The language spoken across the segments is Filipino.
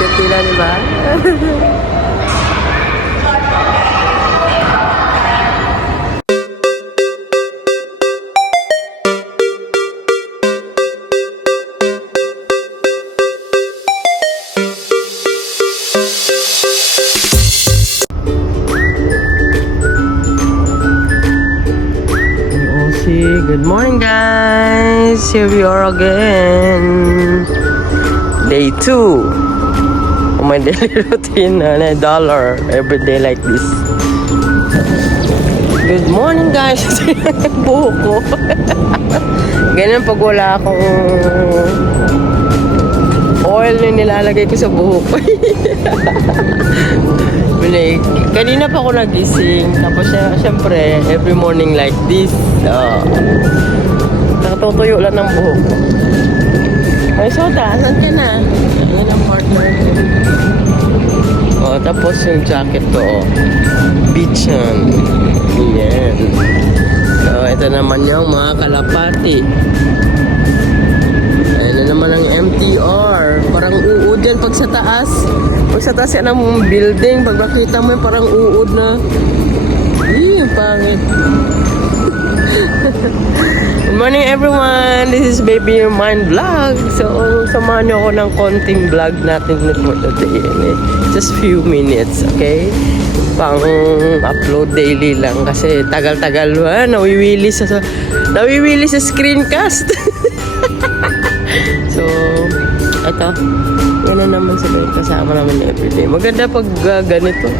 cute nila, di ba? Good morning, guys. Here we are again. Day 2 of my daily routine on $1 every day like this. Good morning, guys. Buhok ko. Ganyan pag wala akong oil na nilalagay ko sa buhok ko. Kanina pa ako nagising. Tapos syempre, every morning like this. Nakatutuyo lang ng buhok ko. Ay, Soda, saan ka na? Ayan ang partner. Tapos yung jacket ko. Beach yan. Ayan. So, ito naman yung mga kalapati. Ayan na naman ang MTR. Parang uod yan pag sa taas. Pag sa taas yan ang building. Pag makita mo yun, parang uod na. Ang pangit. Good morning, everyone. This is Baby Mind Vlog. So, samahan niyo ako ng konting vlog natin for today. Just few minutes, okay? Pang-upload daily lang kasi tagal-tagal nawiwili sa screencast. So, ito. Yan na naman sila yung kasama namin everyday. Maganda pag ganito.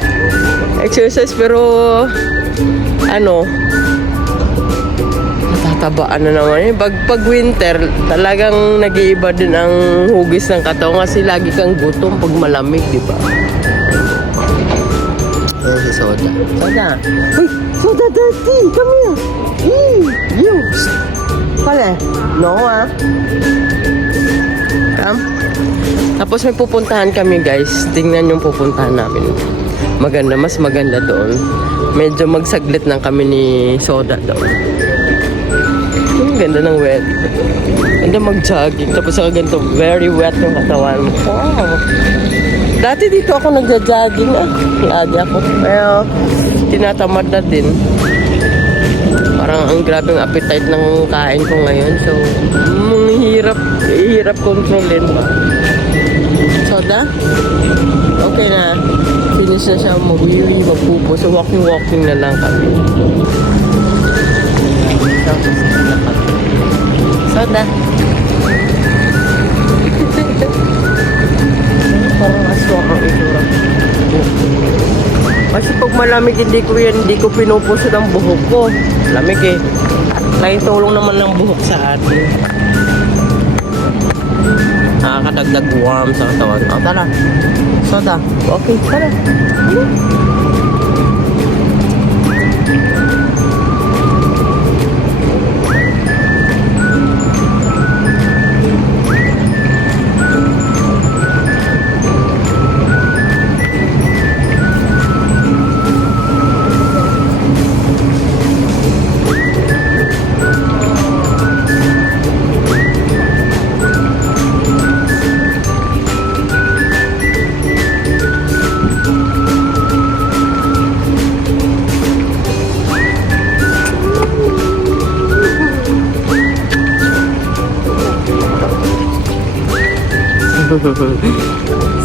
Exercise pero natatabaan na naman. Pag winter, talagang nag-iiba din ang hugis ng katawan kasi lagi kang gutom pag malamig, di ba? Ayan si Soda. Soda! Uy! Soda dirty! Come here! You! Pala! No, Come. Tapos may pupuntahan kami, guys. Tingnan yung pupuntahan namin. Mas maganda doon. Medyo magsaglit lang kami ni Soda doon. Ang ganda ng wet. Ganda mag-jogging. Tapos ako ganito, very wet yung katawan. Wow. Dati dito ako nagja-jogging. Lagi ako. Pero tinatamad na din. Parang ang grabing appetite ng kain ko ngayon. So, hirap kontrolin. Soda? Okay na. Finish na siya, mawiwi, magpupo. So, walking na lang kami. Soda. Parang aswak ang itura. Kasi pag malamig, hindi ko pinupuso ng buhok ko. Lamig eh. Laking tulong naman ng buhok sa atin. Nakakadagdag warm sa katawan. Tara. Soda. Okay, tara.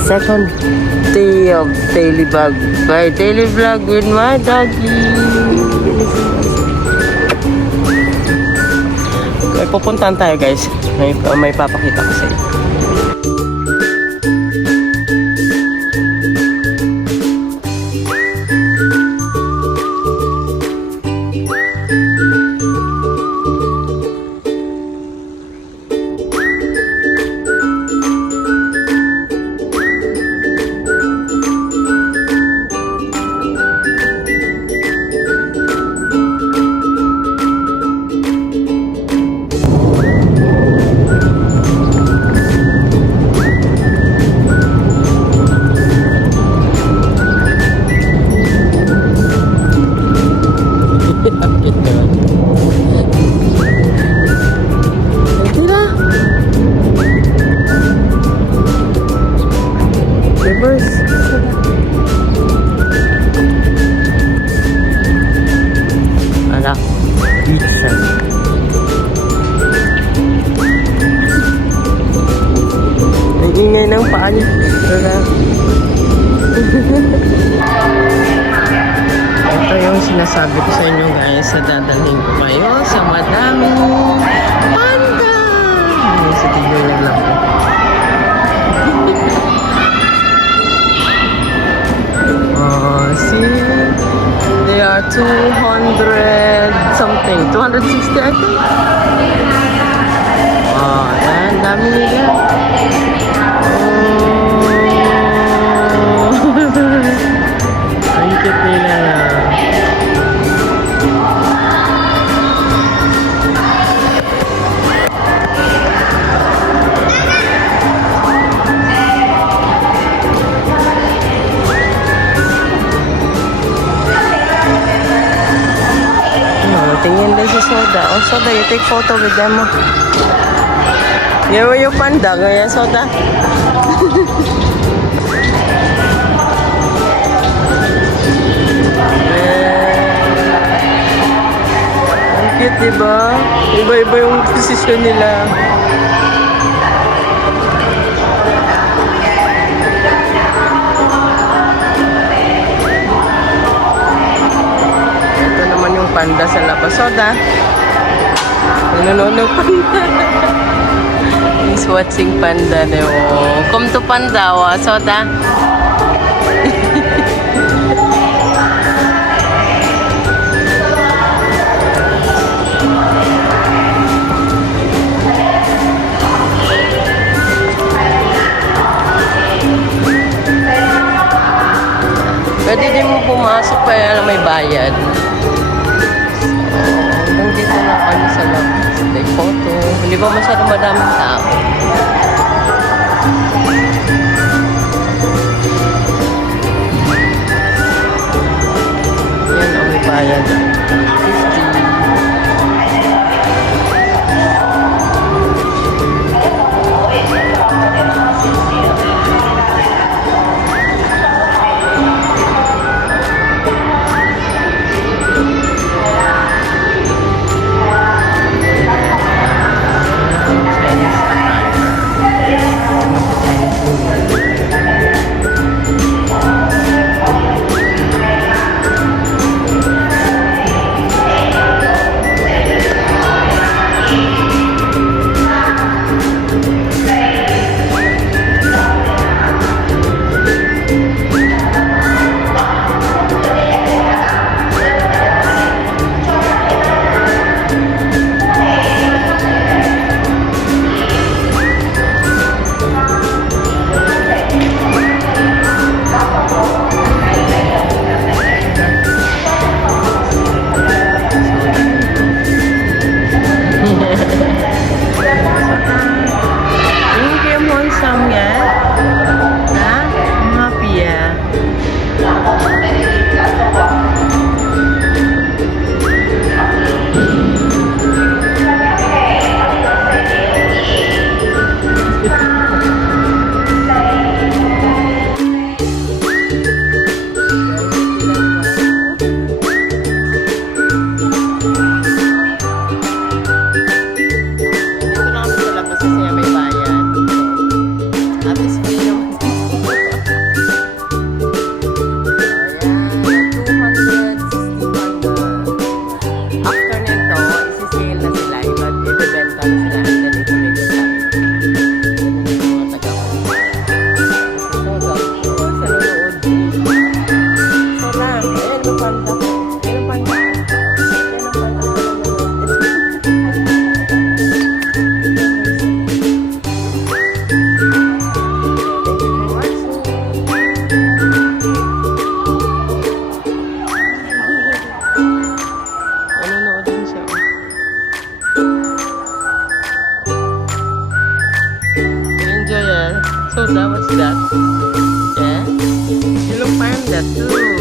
Second day of daily vlog. By daily vlog with my doggy. May pupuntahan tayo, guys. May papakita ko sa inyo. ingay ng paa niya. Tara. Ito yung sinasabi ko sa inyo guys, sa dadalhin ko kayo sa madaming panda. Sa tigil lang po. See, they are 200 something, 260 I think. Yan, dami nila. Ang cute nila. Tingin din si Soda. Oh, Soda, you take photo with them. Yan yung panda. Kaya, Soda. Ang cute, diba? Iba-iba yung posisyon nila. Panda sa labas. Soda. Nanonood ng panda. He's watching panda. Oh. Come to panda. Oh. Soda. Pwede din mo pumasok kaya may bayad. Dito na kami sa labas. Take photo. Hindi ba masyadong madaming tao? Yan, may bayad. 50. So that was that. Yeah? You look fine that too.